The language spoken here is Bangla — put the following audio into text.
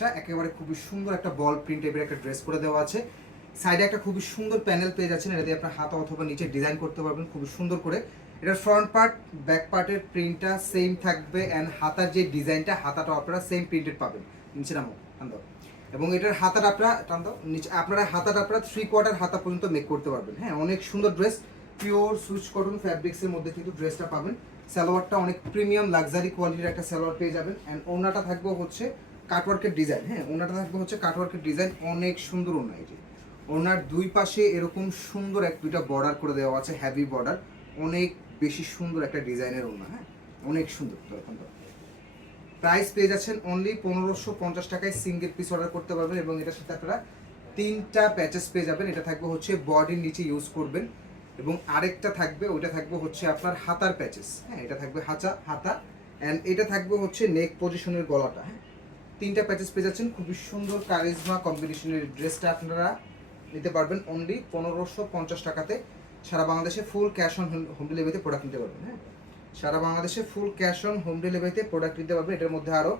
ড্রেসটা একেবারে খুবই সুন্দর একটা বল প্রিন্ট টাইপের একটা ড্রেস করে দেওয়া আছে। সাইডে একটা খুবই সুন্দর প্যানেল পেয়ে যাচ্ছেন, এটা দিয়ে আপনার হাতা অথবা নিচে ডিজাইন করতে পারবেন খুবই সুন্দর করে। এটার ফ্রন্ট পার্ট ব্যাক পার্টের প্রিন্টটা সেম থাকবে, অ্যান্ড হাতার যে ডিজাইনটা হাতাটা আপনারা সেম প্রিন্টেড পাবেন নিচে নামো টান দাও। এবং এটার হাতাটা আপনারা টান দাও নিচে, আপনারা হাতাটা আপনারা 3/4 হাতা পর্যন্ত মেক করতে পারবেন। হ্যাঁ, অনেক সুন্দর ড্রেস, পিওর সুইচ কটন ফ্যাব্রিক্সের মধ্যে কিন্তু ড্রেসটা পাবেন। সালোয়ারটা অনেক প্রিমিয়াম লাক্সারি কোয়ালিটির একটা সালোয়ার পেয়ে যাবেন, অ্যান্ড ওড়নাটা থাকবে হচ্ছে কাটওয়ার্কের ডিজাইন। হ্যাঁ, ওড়নাটা থাকবে হচ্ছে কাটওয়ার্কের ডিজাইন, অনেক সুন্দর ওড়না। এই যে ওড়নার দুই পাশে এরকম সুন্দর দুইটা বর্ডার করে দেওয়া আছে, হ্যাভি বর্ডার, অনেক বেশি সুন্দর একটা ডিজাইনের ওড়না। হ্যাঁ, অনেক সুন্দর। তো এখন প্রাইস পেয়ে যাচ্ছেন অনলি 1550 টাকায়, সিঙ্গেল পিস অর্ডার করতে পারবেন। এবং এটার সাথে আপনারা 3টা প্যাচেস পেয়ে যাবেন। এটা থাকবে হচ্ছে বডির নিচে ইউজ করবেন, এবং আরেকটা থাকবে ওইটা থাকবে হচ্ছে আপনার হাতার প্যাচেস। হ্যাঁ, এটা থাকবে হাতা, অ্যান্ড এটা থাকবে হচ্ছে নেক পজিশনের গলাটা। হ্যাঁ, 3টা প্যাচেস পেয়ে যাচ্ছেন। খুবই সুন্দর কারিজমা কম্বিনেশনের ড্রেসটা আপনারা নিতে পারবেন অনলি 1550 টাকাতে। সারা বাংলাদেশে ফুল ক্যাশ অন হোম ডেলিভারিতে প্রোডাক্ট নিতে পারবেন। হ্যাঁ, সারা বাংলাদেশে ফুল ক্যাশ অন হোম ডেলিভারিতে প্রোডাক্ট নিতে পারবেন। এটার মধ্যে আরও